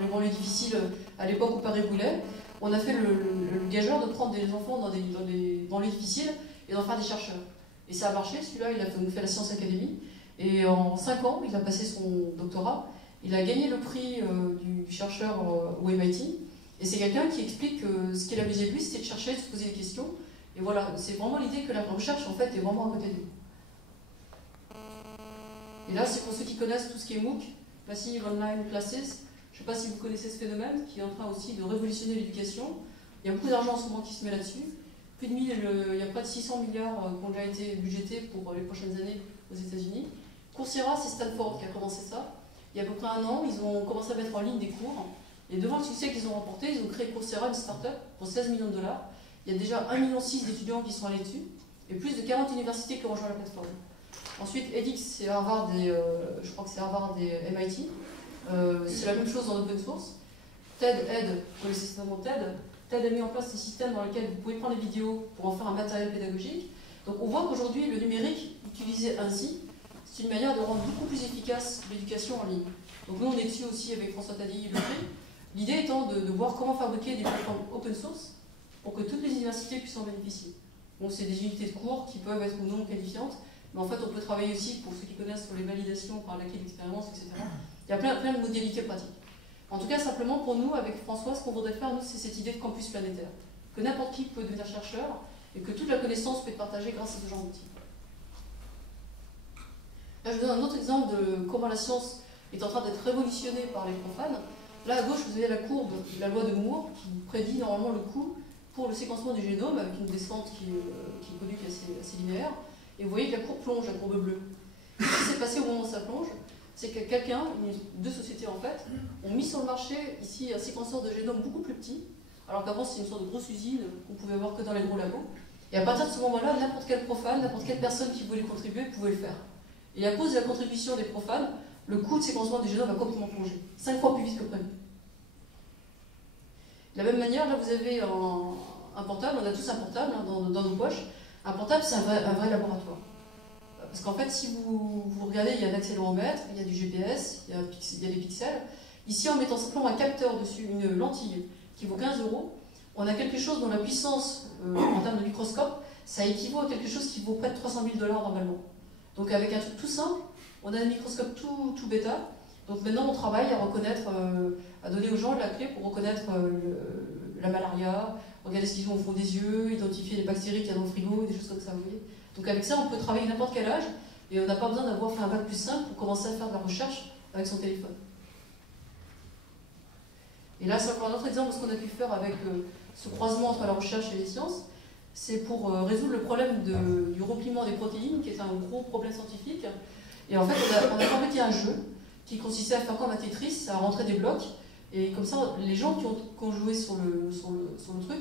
les banlieues difficiles à l'époque où Paris brûlait. On a fait le gageur de prendre des enfants dans des banlieues difficiles et d'en faire des chercheurs. Et ça a marché, celui-là, il a fait la Science Academy. Et en 5 ans, il a passé son doctorat. Il a gagné le prix du chercheur au MIT. Et c'est quelqu'un qui explique que ce qu'il amusait de lui, c'était de chercher, de se poser des questions. Et voilà, c'est vraiment l'idée que la recherche, en fait, est vraiment à côté de nous. Et là, c'est pour ceux qui connaissent tout ce qui est MOOC, Massive Online Classes. Je ne sais pas si vous connaissez ce phénomène, qui est en train aussi de révolutionner l'éducation. Il y a beaucoup d'argent en ce moment qui se met là-dessus. Il y a près de 600 milliards qui ont déjà été budgétés pour les prochaines années aux États-Unis. Coursera, c'est Stanford qui a commencé ça. Il y a à peu près 1 an, ils ont commencé à mettre en ligne des cours. Et devant le succès qu'ils ont remporté, ils ont créé Coursera, une start-up, pour 16 millions de dollars. Il y a déjà 1,6 million d'étudiants qui sont allés dessus, et plus de 40 universités qui ont rejoint la plateforme. Ensuite, edX, c'est Harvard et je crois que c'est Harvard et MIT. C'est la même chose en open source. TED, vous connaissez certainement TED. TED a mis en place un système dans lequel vous pouvez prendre des vidéos pour en faire un matériel pédagogique. Donc on voit qu'aujourd'hui, le numérique, utilisé ainsi, c'est une manière de rendre beaucoup plus efficace l'éducation en ligne. Donc nous, on est dessus aussi avec François Taddy, le prix. L'idée étant de voir comment fabriquer des plateformes open source pour que toutes les universités puissent en bénéficier. Donc c'est des unités de cours qui peuvent être ou non qualifiantes, mais en fait on peut travailler aussi, pour ceux qui connaissent, sur les validations par l'acquis d'expérience, etc. Il y a plein de modalités pratiques. En tout cas, simplement pour nous, avec François, ce qu'on voudrait faire, nous, c'est cette idée de campus planétaire. Que n'importe qui peut devenir chercheur et que toute la connaissance peut être partagée grâce à ce genre d'outils. Là, je vous donne un autre exemple de comment la science est en train d'être révolutionnée par les profanes. Là, à gauche, vous avez la courbe de la loi de Moore qui prédit normalement le coût pour le séquencement du génome avec une descente qui est connue, qui est assez linéaire. Et vous voyez que la courbe plonge, la courbe bleue. Ce qui s'est passé au moment où ça plonge, c'est que deux sociétés en fait, ont mis sur le marché ici un séquenceur de génome beaucoup plus petit, alors qu'avant c'était une sorte de grosse usine qu'on pouvait avoir que dans les gros labos. Et à partir de ce moment-là, n'importe quel profane, n'importe quelle personne qui voulait contribuer pouvait le faire. Et à cause de la contribution des profanes, le coût de séquencement du génome a complètement plongé, 5 fois plus vite que prévu. De la même manière, là vous avez un portable, on a tous un portable dans nos poches. Un portable, c'est un vrai laboratoire. Parce qu'en fait, si vous regardez, il y a un accéléromètre, il y a du GPS, il y a des pixels. Ici, en mettant simplement un capteur dessus, une lentille qui vaut 15 €, on a quelque chose dont la puissance, en termes de microscope, ça équivaut à quelque chose qui vaut près de 300 000 $ normalement. Donc avec un truc tout simple, on a un microscope tout bêta. Donc maintenant, on travaille à reconnaître, à donner aux gens la clé pour reconnaître la malaria, regarder ce qu'ils ont au fond des yeux, identifier les bactéries qu'il y a dans le frigo, des choses comme ça, vous voyez. Donc avec ça, on peut travailler n'importe quel âge, et on n'a pas besoin d'avoir fait un bac plus simple pour commencer à faire de la recherche avec son téléphone. Et là, c'est encore un autre exemple de ce qu'on a pu faire avec ce croisement entre la recherche et les sciences. C'est pour résoudre le problème du repliement des protéines, qui est un gros problème scientifique. Et en fait, on a fabriqué un jeu qui consistait à faire comme un Tetris, à rentrer des blocs. Et comme ça, les gens qui ont joué sur le truc,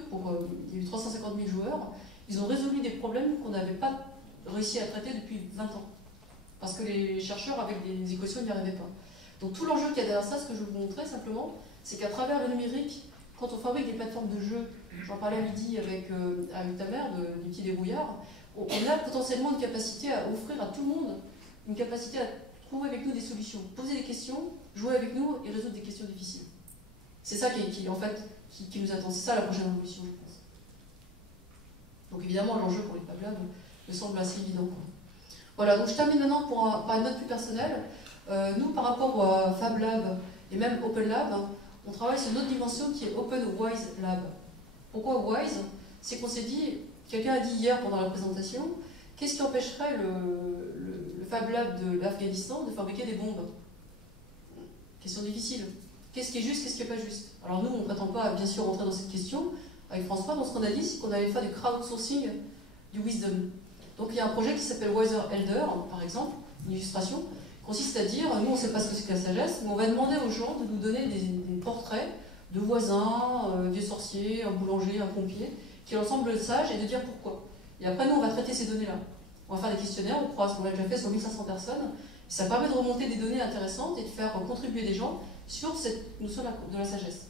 il y a eu 350 000 joueurs, ils ont résolu des problèmes qu'on n'avait pas réussi à traiter depuis 20 ans. Parce que les chercheurs, avec des équations, n'y arrivaient pas. Donc tout l'enjeu qu'il y a derrière ça, ce que je vais vous montrer simplement, c'est qu'à travers le numérique, quand on fabrique des plateformes de jeux, j'en parlais à midi avec ta mère, des petits débrouillards, on a potentiellement une capacité à offrir à tout le monde, une capacité à trouver avec nous des solutions, poser des questions, jouer avec nous et résoudre des questions difficiles. C'est ça qui nous attend, c'est ça la prochaine révolution, je pense. Donc évidemment, l'enjeu pour les Fab Labs me semble assez évident. Voilà, donc je termine maintenant par une note plus personnelle. Nous, par rapport à Fab Lab et même Open Lab, on travaille sur une autre dimension qui est Open Wise Lab. Pourquoi Wise? C'est qu'on s'est dit, quelqu'un a dit hier pendant la présentation, qu'est-ce qui empêcherait le Fab Lab de l'Afghanistan de fabriquer des bombes? Question difficile. Qu'est-ce qui est juste, qu'est-ce qui n'est pas juste? Alors nous, on ne prétend pas bien sûr rentrer dans cette question. Avec François, donc ce qu'on a dit, c'est qu'on allait faire du crowdsourcing du wisdom. Donc il y a un projet qui s'appelle Wiser Elder, par exemple, une illustration, qui consiste à dire, nous on ne sait pas ce que c'est que la sagesse, mais on va demander aux gens de nous donner des portraits de voisins, des sorciers, un boulanger, un pompier, qui leur semblent sages et de dire pourquoi. Et après nous on va traiter ces données-là. On va faire des questionnaires, on l'a déjà fait sur 1500 personnes, ça permet de remonter des données intéressantes et de faire contribuer des gens sur cette notion de la sagesse.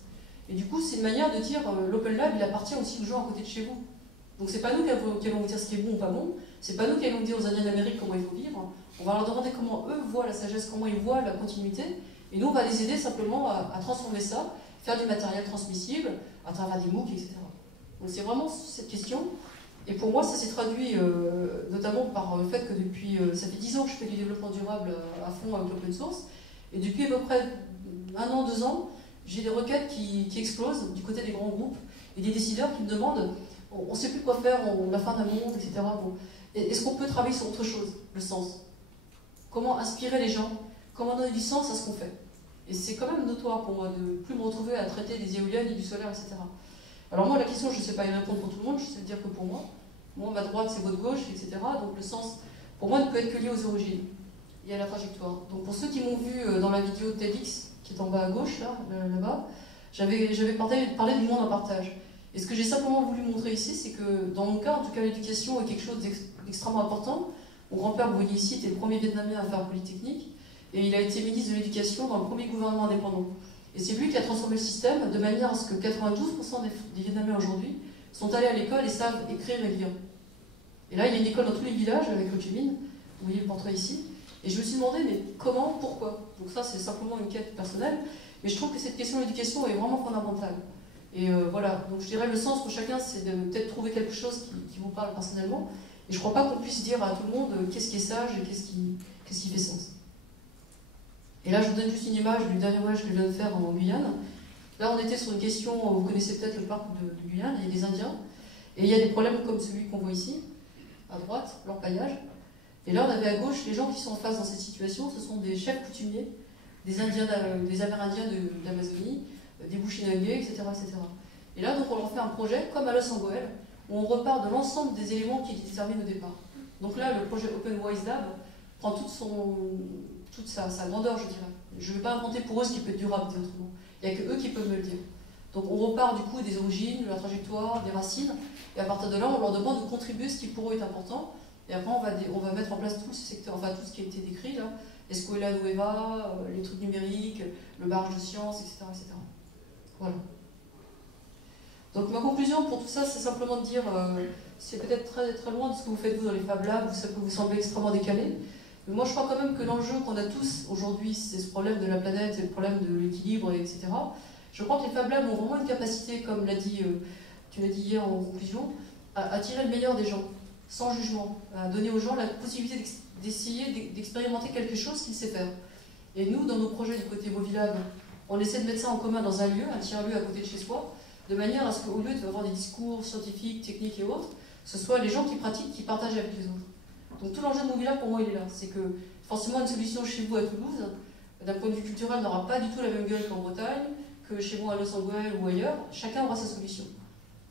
Et du coup, c'est une manière de dire l'Open Lab, il appartient aussi aux gens à côté de chez vous. Donc c'est pas nous qui allons vous dire ce qui est bon ou pas bon, c'est pas nous qui allons dire aux Indiens d'Amérique comment il faut vivre, on va leur demander comment eux voient la sagesse, comment ils voient la continuité, et nous on va les aider simplement à transformer ça, faire du matériel transmissible, à travers des MOOC, etc. Donc c'est vraiment cette question, et pour moi ça s'est traduit notamment par le fait que depuis, ça fait 10 ans que je fais du développement durable à fond avec l'open source, et depuis à peu près 1 an, 2 ans, j'ai des requêtes qui explosent du côté des grands groupes, et des décideurs qui me demandent, on ne sait plus quoi faire, on a fin d'un monde, etc. Bon. Est-ce qu'on peut travailler sur autre chose, le sens? Comment inspirer les gens? Comment donner du sens à ce qu'on fait? Et c'est quand même notoire pour moi de ne plus me retrouver à traiter des éoliennes et du solaire, etc. Alors moi, la question, je ne sais pas y répondre pour tout le monde, je sais dire que pour moi, ma droite, c'est votre gauche, etc. Donc le sens, pour moi, ne peut être que lié aux origines et à la trajectoire. Donc pour ceux qui m'ont vu dans la vidéo TEDx, qui est en bas à gauche, là-bas, j'avais parlé du monde en partage. Et ce que j'ai simplement voulu montrer ici, c'est que dans mon cas, en tout cas, l'éducation est quelque chose d'extrêmement important. Mon grand-père, vous voyez ici, était le premier Vietnamien à faire Polytechnique, et il a été ministre de l'Éducation dans le premier gouvernement indépendant. Et c'est lui qui a transformé le système de manière à ce que 92% des Vietnamiens aujourd'hui sont allés à l'école et savent écrire et lire. Et là, il y a une école dans tous les villages avec Ho Chi Minh, vous voyez le portrait ici, et je me suis demandé, mais comment, pourquoi? Donc ça, c'est simplement une quête personnelle, mais je trouve que cette question de l'éducation est vraiment fondamentale. Et voilà, donc je dirais le sens pour chacun, c'est de peut-être trouver quelque chose qui vous parle personnellement. Et je ne crois pas qu'on puisse dire à tout le monde qu'est-ce qui est sage et qu'est-ce qui fait sens. Et là, je vous donne juste une image du dernier voyage que je viens de faire en Guyane. Là, on était sur une question, vous connaissez peut-être le parc de Guyane, il y a des Indiens. Et il y a des problèmes comme celui qu'on voit ici, à droite, l'orpaillage. Et là, on avait à gauche les gens qui sont en face dans cette situation, ce sont des chefs coutumiers, des Amérindiens d'Amazonie, des Bushinangés, etc., etc. Et là, donc, on leur fait un projet, comme à Los Angeles, où on repart de l'ensemble des éléments qui les déterminent au départ. Donc là, le projet Open Wise Lab prend toute sa grandeur, je dirais. Je ne vais pas inventer pour eux ce qui peut être durable, dit autrement. Il n'y a que eux qui peuvent me le dire. Donc on repart du coup des origines, de la trajectoire, des racines, et à partir de là, on leur demande de contribuer ce qui pour eux est important, et après on va mettre en place tout ce secteur, enfin tout ce qui a été décrit là, Escuela Nueva, les trucs numériques, le barrage de sciences, etc., etc. Voilà. Donc ma conclusion pour tout ça, c'est simplement de dire, c'est peut-être très, très loin de ce que vous faites vous dans les Fab Labs, ça peut vous sembler extrêmement décalé, mais moi je crois quand même que l'enjeu qu'on a tous aujourd'hui, c'est ce problème de la planète, et le problème de l'équilibre, etc. Je crois que les Fab Labs ont vraiment une capacité, comme tu l'as dit hier en conclusion, à tirer le meilleur des gens, sans jugement, à donner aux gens la possibilité d'essayer d'expérimenter quelque chose qu'ils savent faire. Et nous, dans nos projets du côté Movilab, on essaie de mettre ça en commun dans un lieu, un tiers-lieu à côté de chez soi, de manière à ce qu'au lieu d'avoir des discours scientifiques, techniques et autres, ce soit les gens qui pratiquent, qui partagent avec les autres. Donc tout l'enjeu de Movilab, pour moi, il est là. C'est que forcément, une solution chez vous à Toulouse, d'un point de vue culturel, n'aura pas du tout la même gueule qu'en Bretagne, que chez moi à Los Angeles ou ailleurs. Chacun aura sa solution.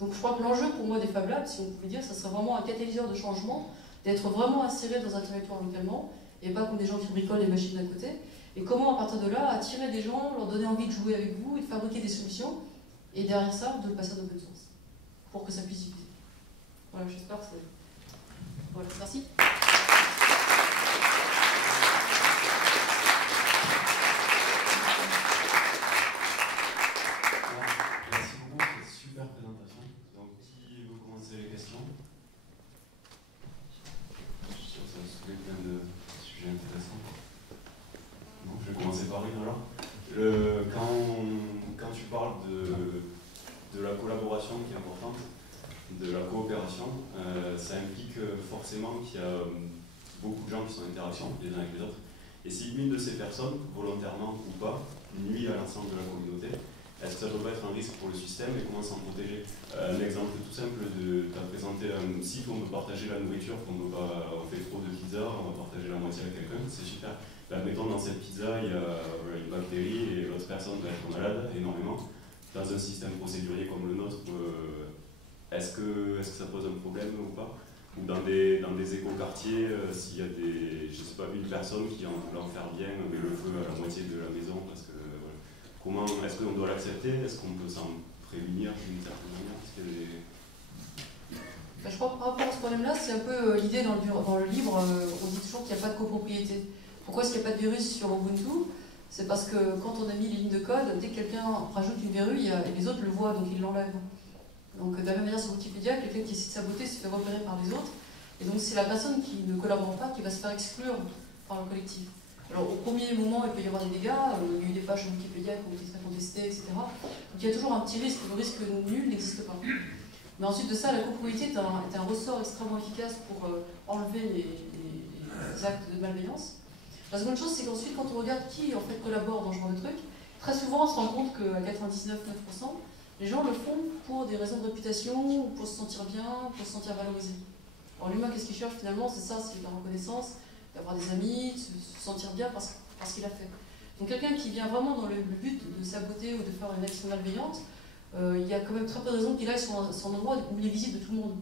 Donc je crois que l'enjeu pour moi des Fab Labs, si on pouvait dire, ça serait vraiment un catalyseur de changement, d'être vraiment inséré dans un territoire localement, et pas comme des gens qui bricolent les machines d'à côté. Et comment, à partir de là, attirer des gens, leur donner envie de jouer avec vous et de fabriquer des solutions, et derrière ça, de le passer en open source, pour que ça puisse exister. Voilà, j'espère que c'est... Voilà, merci. Merci beaucoup, c'est une super présentation. Donc, qui veut commencer les questions? Je suis sûr que ça va soulever plein de sujets intéressants. Non, je vais commencer par une alors. Quand tu parles de la collaboration qui est importante, de la coopération, ça implique forcément qu'il y a beaucoup de gens qui sont en interaction les uns avec les autres. Et si une de ces personnes, volontairement ou pas, nuit à l'ensemble de la communauté, est-ce que ça ne peut pas être un risque pour le système et comment s'en protéger? Un exemple tout simple, tu as présenté un site où on peut partager la nourriture, on fait trop de pizza, on va partager la moitié avec quelqu'un, c'est super. Là, mettons dans cette pizza, il y a une bactérie et l'autre personne va être malade énormément. Dans un système procédurier comme le nôtre, est-ce que ça pose un problème ou pas? Ou dans des écoquartiers, s'il y a je sais pas, une personne qui en veut en faire bien, met le feu à la moitié de la maison, parce que comment est-ce qu'on doit l'accepter? Est-ce qu'on peut s'en prémunir d'une certaine manière? Je crois que par rapport à ce problème-là, c'est un peu l'idée dans le livre, on dit toujours qu'il n'y a pas de copropriété. Pourquoi est-ce qu'il n'y a pas de virus sur Ubuntu? C'est parce que quand on a mis les lignes de code, dès que quelqu'un rajoute une verrue, les autres le voient, donc ils l'enlèvent. Donc de la même manière sur Wikipédia, Wikipédia, quelqu'un qui essaie de saboter se fait repérer par les autres. Et donc c'est la personne qui ne collabore pas qui va se faire exclure par le collectif. Alors au premier moment, il peut y avoir des dégâts, il y a eu des pages sur Wikipédia qui ont été très contestées, etc. Donc il y a toujours un petit risque, le risque nul n'existe pas. Mais ensuite de ça, la copropriété est un ressort extrêmement efficace pour enlever les actes de malveillance. La seconde chose, c'est qu'ensuite, quand on regarde qui en fait collabore dans ce genre de truc, très souvent on se rend compte qu'à 99,9%, les gens le font pour des raisons de réputation, pour se sentir bien, pour se sentir valorisé. Alors l'humain, qu'est-ce qu'il cherche finalement? C'est ça, c'est la reconnaissance, d'avoir des amis, de se sentir bien parce qu'il a fait. Donc quelqu'un qui vient vraiment dans le but de saboter ou de faire une action malveillante, il y a quand même très peu de raisons qu'il aille sur un endroit où il est visible de tout le monde.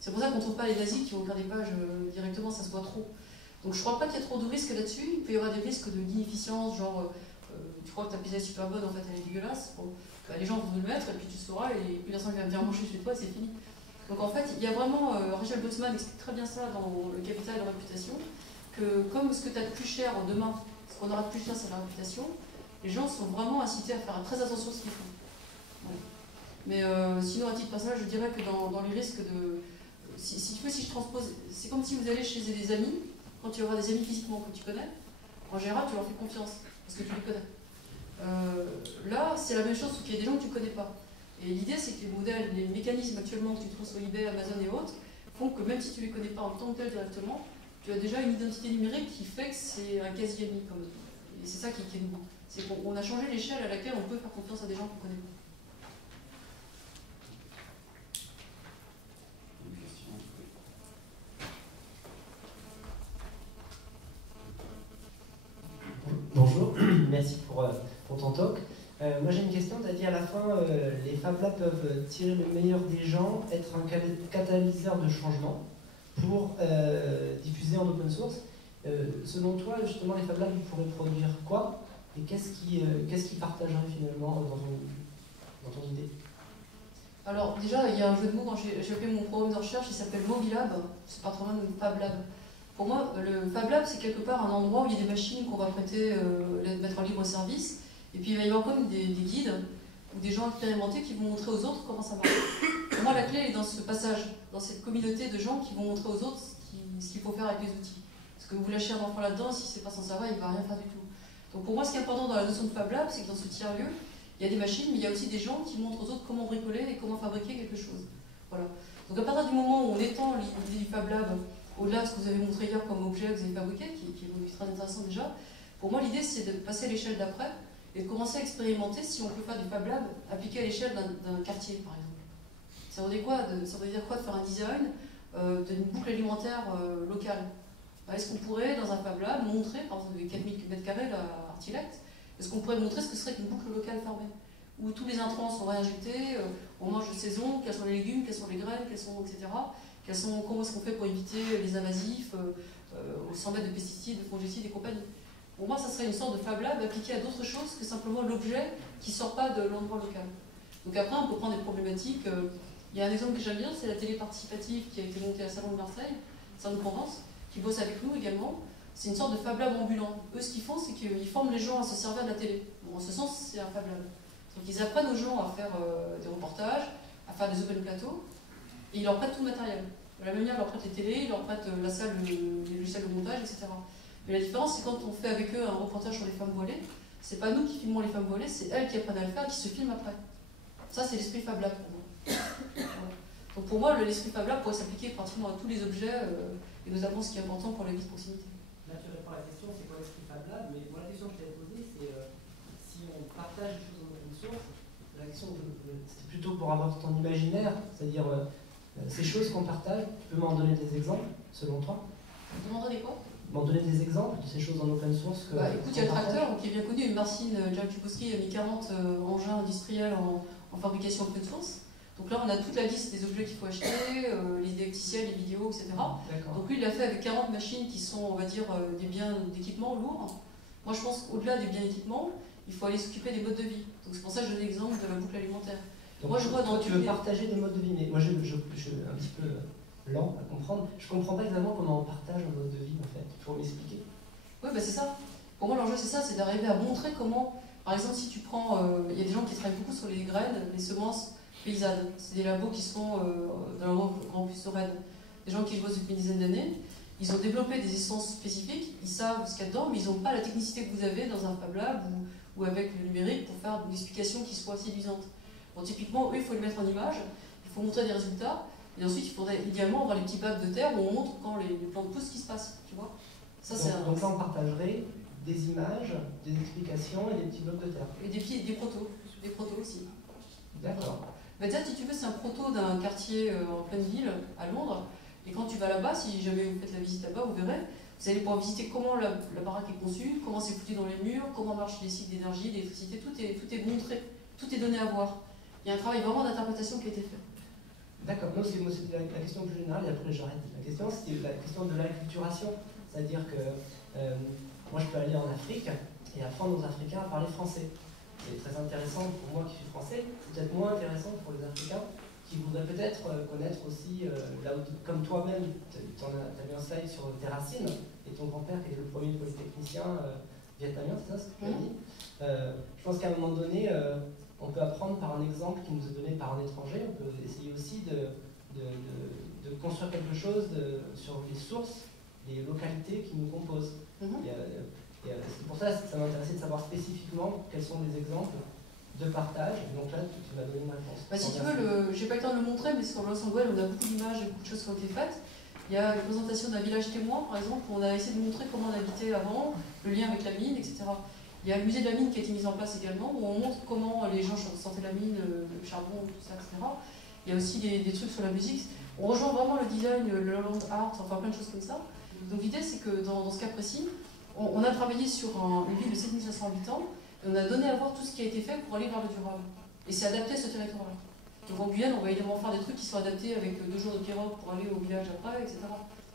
C'est pour ça qu'on ne trouve pas les nazis qui ont ouvert des pages directement, ça se voit trop. Donc je ne crois pas qu'il y ait trop de risques là-dessus. Il peut y avoir des risques d'inefficience, genre tu crois que ta pizza est super bonne, en fait elle est dégueulasse. Bon, bah, les gens vont le mettre et puis tu sauras et plus personne ne va venir manger chez toi, c'est fini. Donc en fait, il y a vraiment, Rachel Botsman explique très bien ça dans Le Capital de la réputation, que comme ce que tu as de plus cher demain, ce qu'on aura de plus cher c'est la réputation, les gens sont vraiment incités à faire très attention à ce qu'ils font. Bon. Mais sinon, à titre personnel, je dirais que dans les risques de... Si tu veux, si je transpose, c'est comme si vous allez chez des amis, quand tu auras des amis physiquement que tu connais, en général, tu leur fais confiance, parce que tu les connais. Là, c'est la même chose, sauf qu'il y a des gens que tu ne connais pas. Et l'idée, c'est que les modèles, les mécanismes actuellement que tu trouves sur eBay, Amazon et autres, font que même si tu ne les connais pas en tant que tel directement, tu as déjà une identité numérique qui fait que c'est un quasi-ami. Et c'est ça qui est nouveau. C'est qu'on a changé l'échelle à laquelle on peut faire confiance à des gens qu'on ne connaît pas. Bonjour, merci pour ton talk. Moi j'ai une question, tu as dit à la fin, les Fab Labs peuvent tirer le meilleur des gens, être un catalyseur de changement pour diffuser en open source. Selon toi, justement, les Fab Labs ils pourraient produire quoi? Et qu'est-ce qui partagerait finalement dans ton idée? Alors déjà, il y a un jeu de mots, quand j'ai appelé mon programme de recherche, il s'appelle Mobilab, c'est pas trop loin de Fab Lab. Pour moi, le Fab Lab, c'est quelque part un endroit où il y a des machines qu'on va prêter, mettre en libre service, et puis il va y avoir comme des guides ou des gens expérimentés qui vont montrer aux autres comment ça marche. Pour moi, la clé est dans ce passage, dans cette communauté de gens qui vont montrer aux autres ce qu'il faut faire avec les outils. Parce que vous lâchez un enfant là-dedans, si c'est pas sans savoir, il ne va rien faire du tout. Donc pour moi, ce qui est important dans la notion de Fab Lab, c'est que dans ce tiers-lieu, il y a des machines, mais il y a aussi des gens qui montrent aux autres comment bricoler et comment fabriquer quelque chose. Voilà. Donc à partir du moment où on étend l'idée du Fab Lab, au-delà de ce que vous avez montré hier comme objet que vous avez fabriqué, qui est très intéressant déjà, pour moi l'idée c'est de passer à l'échelle d'après et de commencer à expérimenter si on peut faire du Fab Lab appliqué à l'échelle d'un quartier par exemple. Ça veut dire quoi de faire un design d'une boucle alimentaire locale? Est-ce qu'on pourrait dans un Fab Lab montrer, par exemple de 4000 m² à Artilecte, est-ce qu'on pourrait montrer ce que serait une boucle locale fermée où tous les intrants sont réinjectés, on mange de saison, quels sont les légumes, quelles sont les graines, etc. Comment est-ce qu'on fait pour éviter les invasifs, aux 100 mètres de pesticides, de fongicides et compagnie. Pour moi, ça serait une sorte de Fab Lab appliqué à d'autres choses que simplement l'objet qui ne sort pas de l'endroit local. Donc après, on peut prendre des problématiques. Il y a un exemple que j'aime bien, c'est la télé participative qui a été montée à Salon de Marseille, Salon de Provence, qui bosse avec nous également. C'est une sorte de Fab Lab ambulant. Eux, ce qu'ils font, c'est qu'ils forment les gens à se servir de la télé. Bon, en ce sens, c'est un Fab Lab. Donc ils apprennent aux gens à faire des reportages, à faire des open plateaux, et ils leur prêtent tout le matériel. De la même manière, ils leur prêtent les télés, ils leur prêtent la salle, les logiciels de montage, etc. Mais la différence, c'est quand on fait avec eux un reportage sur les femmes voilées, c'est pas nous qui filmons les femmes voilées, c'est elles qui apprennent à le faire et qui se filment après. Ça, c'est l'esprit Fab Lab pour moi. Voilà. Donc pour moi, l'esprit Fab Lab pourrait s'appliquer pratiquement à tous les objets, et notamment ce qui est important pour la vie de proximité. Là, tu réponds à la question, c'est quoi l'esprit Fab Lab? Mais moi, la question que je t'avais posée, c'est si on partage des choses en open source, la question, c'était plutôt pour avoir ton imaginaire, c'est-à-dire ces choses qu'on partage, tu peux m'en donner des exemples, selon toi? Vous m'en donnez quoi? M'en donner des exemples de ces choses en open source que, écoute, il y a le tracteur qui est bien connu, Marcin Jakubowski a mis 40 engins industriels en fabrication open source. Donc là, on a toute la liste des objets qu'il faut acheter, les didacticiels, les vidéos, etc. Donc lui, il l'a fait avec 40 machines qui sont, on va dire, des biens d'équipement lourds. Moi, je pense qu'au-delà des biens d'équipement, il faut aller s'occuper des modes de vie. Donc c'est pour ça que je donne l'exemple de la boucle alimentaire. Donc, moi, je vois tu veux partager des modes de vie, mais moi, je suis un petit peu lent à comprendre. Je ne comprends pas exactement comment on partage un mode de vie, en fait. Il faut m'expliquer. Oui, bah c'est ça. Pour moi, l'enjeu, c'est ça, c'est d'arriver à montrer comment, par exemple, si tu prends, il y a des gens qui travaillent beaucoup sur les graines, les semences, paysannes. C'est des labos qui sont dans le Grand Campus de Rennes. Des gens qui bossent depuis une dizaine d'années. Ils ont développé des essences spécifiques, ils savent ce qu'il y a dedans, mais ils n'ont pas la technicité que vous avez dans un Fab Lab ou avec le numérique pour faire une explication qui soit séduisante. Bon, typiquement, eux, il faut les mettre en image, il faut montrer des résultats, et ensuite, il faudrait idéalement avoir les petits bacs de terre où on montre quand les plantes poussent, ce qui se passe, tu vois. Ça, donc là, on partagerait des images, des explications et des petits blocs de terre. Et des protos aussi. D'accord. Bah, déjà, si tu veux, c'est un proto d'un quartier en pleine ville, à Londres, et quand tu vas là-bas, si jamais vous faites la visite là-bas, vous verrez, vous allez pouvoir visiter comment la baraque est conçue, comment c'est foutu dans les murs, comment marchent les cycles d'énergie, d'électricité, tout est montré, tout est donné à voir. Il y a un travail vraiment d'interprétation qui a été fait. D'accord, non, c'était la question plus générale, et après j'arrête. La question, c'était la question de l'acculturation. C'est-à-dire que moi, je peux aller en Afrique et apprendre aux Africains à parler français. C'est très intéressant pour moi qui suis français, peut-être moins intéressant pour les Africains qui voudraient peut-être connaître aussi, là où, comme toi-même, tu as mis un slide sur tes racines, et ton grand-père qui est le premier polytechnicien vietnamien, c'est ça ce que tu as dit. Je pense qu'à un moment donné, on peut apprendre par un exemple qui nous est donné par un étranger, on peut essayer aussi de construire quelque chose sur les sources, les localités qui nous composent. C'est pour ça que ça m'intéressait de savoir spécifiquement quels sont les exemples de partage. Donc là, tu m'as donné une réponse. Bah, si tu veux, j'ai pas eu le temps de le montrer, mais sur Los Angeles, on a beaucoup d'images et beaucoup de choses qui ont été faites. Il y a une présentation d'un village témoin, par exemple, où on a essayé de montrer comment on habitait avant, le lien avec la mine, etc. Il y a le musée de la mine qui a été mis en place également, où on montre comment les gens sortaient la mine, le charbon, tout ça, etc. Il y a aussi des trucs sur la musique. On rejoint vraiment le design, le land art, enfin plein de choses comme ça. Donc l'idée, c'est que dans ce cas précis, on a travaillé sur une ville de 7500 habitants, et on a donné à voir tout ce qui a été fait pour aller vers le durable. Et c'est adapté à ce territoire-là. Donc en Guyane, on va évidemment faire des trucs qui sont adaptés avec 2 jours de pirogue pour aller au village après, etc.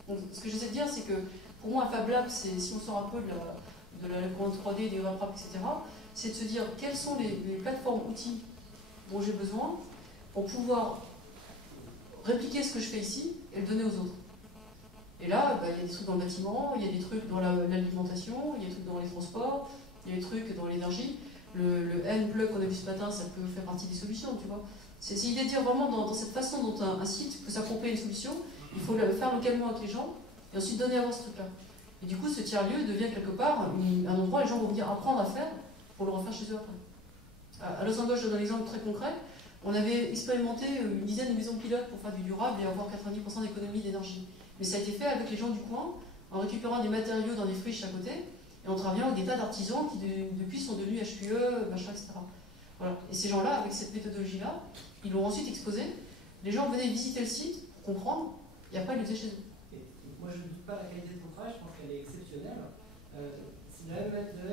Donc ce que j'essaie de dire, c'est que pour moi, un Fab Lab, c'est, si on sort un peu de la commande 3D, des web apps, etc., c'est de se dire quelles sont les plateformes, outils dont j'ai besoin pour pouvoir répliquer ce que je fais ici et le donner aux autres. Et là, il y a des trucs dans le bâtiment, il y a des trucs dans l'alimentation, il y a des trucs dans les transports, il y a des trucs dans l'énergie. Le N-plug qu'on a vu ce matin, ça peut faire partie des solutions, tu vois. C'est l'idée de dire vraiment dans cette façon dont un site peut s'approprier une solution, il faut le faire localement avec les gens et ensuite donner à voir ce truc-là. Et du coup, ce tiers-lieu devient quelque part un endroit où les gens vont venir apprendre à faire pour le refaire chez eux après. À Los Angeles, je donne un exemple très concret. On avait expérimenté une dizaine de maisons pilotes pour faire du durable et avoir 90% d'économie d'énergie. Mais ça a été fait avec les gens du coin, en récupérant des matériaux dans des friches à côté, et en travaillant avec des tas d'artisans qui depuis sont devenus HQE, machin, etc. Voilà. Et ces gens-là, avec cette méthodologie-là, ils l'ont ensuite exposé. Les gens venaient visiter le site pour comprendre, et après ils le faisaient chez eux. Et moi je ne doute pas la qualité de ton travail, je pense qu'elle est exceptionnelle. C'est de la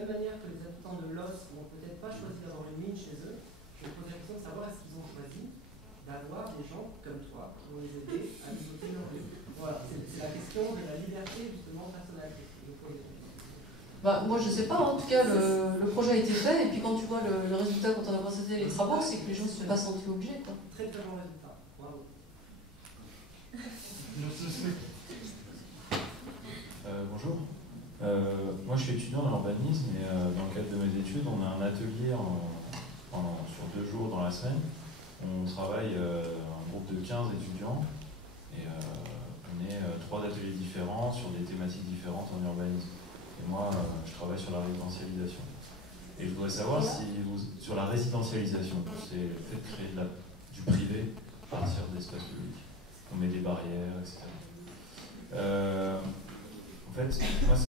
même manière que les habitants de Los n'ont peut-être pas choisi d'avoir une mine chez eux, je me pose la question de savoir est-ce qu'ils ont choisi d'avoir des gens comme toi qui vont les aider à développer leur vie. Voilà, c'est la question de la liberté justement personnelle. Moi je sais pas, en tout cas le projet a été fait et puis quand tu vois le résultat quand on a présenté les travaux, c'est que les gens ne se sont pas sentis obligés. Quoi. Très très bon résultat, bravo. Bonjour, moi je suis étudiant en urbanisme et dans le cadre de mes études on a un atelier sur 2 jours dans la semaine. On travaille un groupe de 15 étudiants et on est 3 ateliers différents sur des thématiques différentes en urbanisme. Et moi, je travaille sur la résidentialisation. Et je voudrais savoir si sur la résidentialisation, c'est le fait de créer du privé à partir d'espaces publics. On met des barrières, etc. En fait, moi,